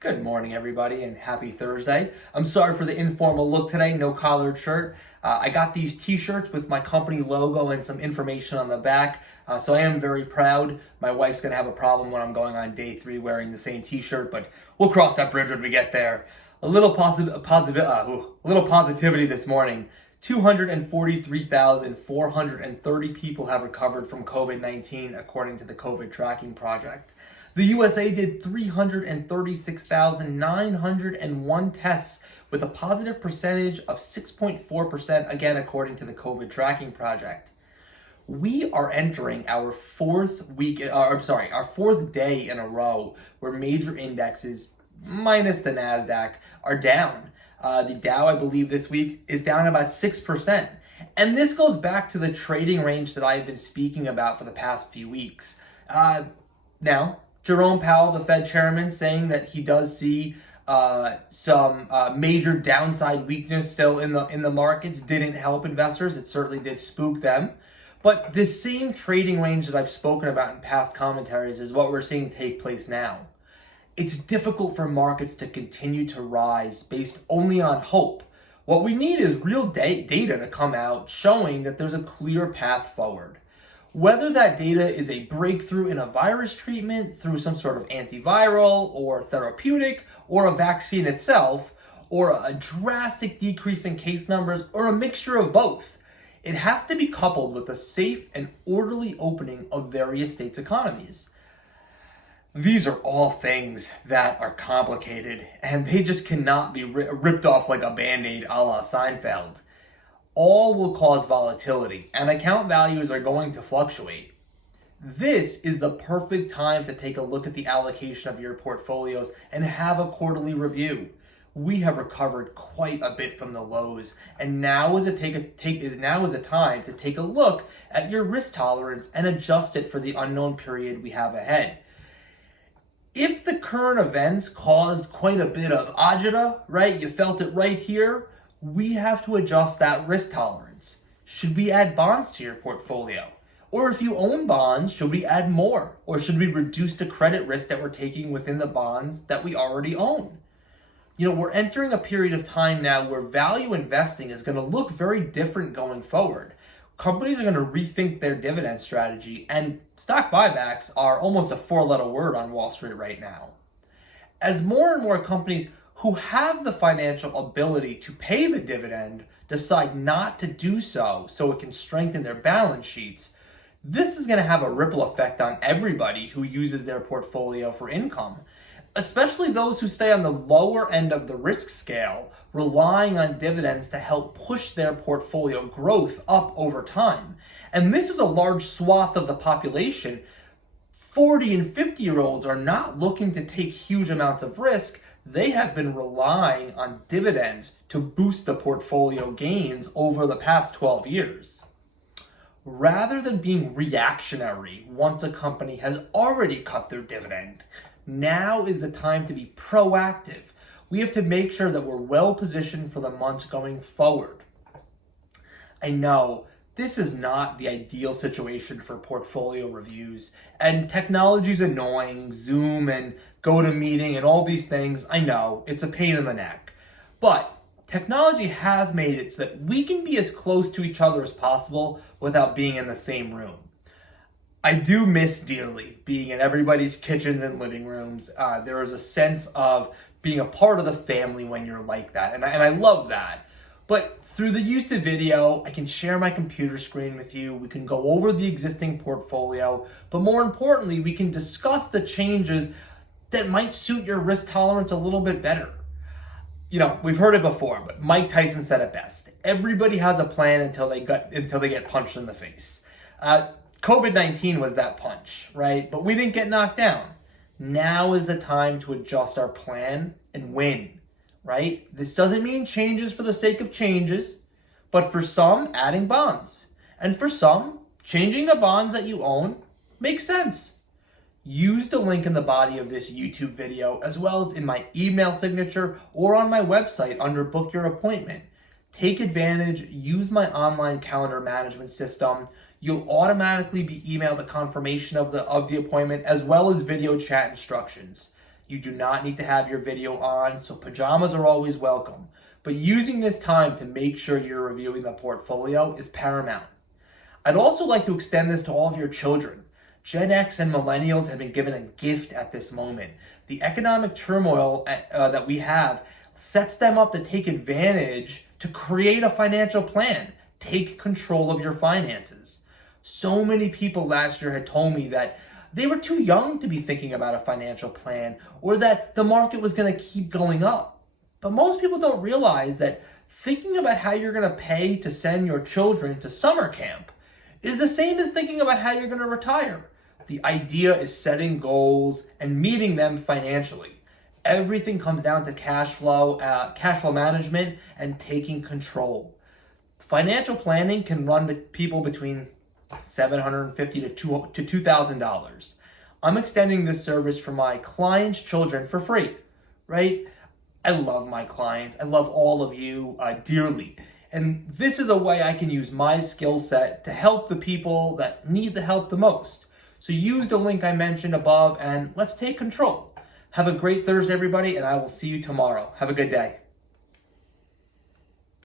Good morning, everybody, and happy Thursday. I'm sorry for the informal look today, no collared shirt. I got these t-shirts with my company logo and some information on the back, so I am very proud. My wife's going to have a problem when I'm going on day 3 wearing the same t-shirt, but we'll cross that bridge when we get there. A little positivity this morning. 243,430 people have recovered from COVID-19, according to the COVID Tracking Project. The USA did 336,901 tests with a positive percentage of 6.4%, again, according to the COVID Tracking Project. We are entering our fourth day in a row where major indexes, minus the NASDAQ, are down. The Dow, I believe, this week is down about 6%. And this goes back to the trading range that I've been speaking about for the past few weeks. Now, Jerome Powell, the Fed chairman, saying that he does see some major downside weakness still in the markets didn't help investors. It certainly did spook them. But this same trading range that I've spoken about in past commentaries is what we're seeing take place now. It's difficult for markets to continue to rise based only on hope. What we need is real data to come out showing that there's a clear path forward. Whether that data is a breakthrough in a virus treatment through some sort of antiviral or therapeutic or a vaccine itself, or a drastic decrease in case numbers, or a mixture of both, it has to be coupled with a safe and orderly opening of various states' economies. These are all things that are complicated, and they just cannot be ripped off like a Band-Aid a la Seinfeld. All will cause volatility, and account values are going to fluctuate. This is the perfect time to take a look at the allocation of your portfolios and have a quarterly review. We have recovered quite a bit from the lows, and now is a time to take a look at your risk tolerance and adjust it for the unknown period we have ahead. If the current events caused quite a bit of agita, right? You felt it right here. We have to adjust that risk tolerance. Should we add bonds to your portfolio? Or if you own bonds, should we add more? Or should we reduce the credit risk that we're taking within the bonds that we already own? We're entering a period of time now where value investing is going to look very different going forward. Companies are going to rethink their dividend strategy, and stock buybacks are almost a 4-letter word on Wall Street right now. As more and more companies who have the financial ability to pay the dividend decide not to do so it can strengthen their balance sheets, this is going to have a ripple effect on everybody who uses their portfolio for income, especially those who stay on the lower end of the risk scale, relying on dividends to help push their portfolio growth up over time. And this is a large swath of the population. 40 and 50-year-olds are not looking to take huge amounts of risk. They have been relying on dividends to boost the portfolio gains over the past 12 years. Rather than being reactionary once a company has already cut their dividend, now is the time to be proactive. We have to make sure that we're well positioned for the months going forward. I know this is not the ideal situation for portfolio reviews, and technology's annoying, Zoom and GoToMeeting and all these things. I know, it's a pain in the neck. But technology has made it so that we can be as close to each other as possible without being in the same room. I do miss dearly being in everybody's kitchens and living rooms. There is a sense of being a part of the family when you're like that, and I love that. But through the use of video, I can share my computer screen with you. We can go over the existing portfolio, but more importantly, we can discuss the changes that might suit your risk tolerance a little bit better. We've heard it before, but Mike Tyson said it best. Everybody has a plan until they get punched in the face. COVID-19 was that punch, right? But we didn't get knocked down. Now is the time to adjust our plan and win, right? This doesn't mean changes for the sake of changes, but for some, adding bonds. And for some, changing the bonds that you own makes sense. Use the link in the body of this YouTube video, as well as in my email signature or on my website under Book Your Appointment. Take advantage, use my online calendar management system. You'll automatically be emailed a confirmation of the appointment, as well as video chat instructions. You do not need to have your video on, so pajamas are always welcome. But using this time to make sure you're reviewing the portfolio is paramount. I'd also like to extend this to all of your children. Gen X and millennials have been given a gift at this moment. The economic turmoil that we have sets them up to take advantage to create a financial plan. Take control of your finances. So many people last year had told me that they were too young to be thinking about a financial plan, or that the market was going to keep going up. But most people don't realize that thinking about how you're going to pay to send your children to summer camp is the same as thinking about how you're going to retire. The idea is setting goals and meeting them financially. Everything comes down to cash flow management, and taking control. Financial planning can run people between $750 to $2,000. I'm extending this service for my clients' children for free, right? I love my clients. I love all of you dearly. And this is a way I can use my skill set to help the people that need the help the most. So use the link I mentioned above and let's take control. Have a great Thursday, everybody, and I will see you tomorrow. Have a good day.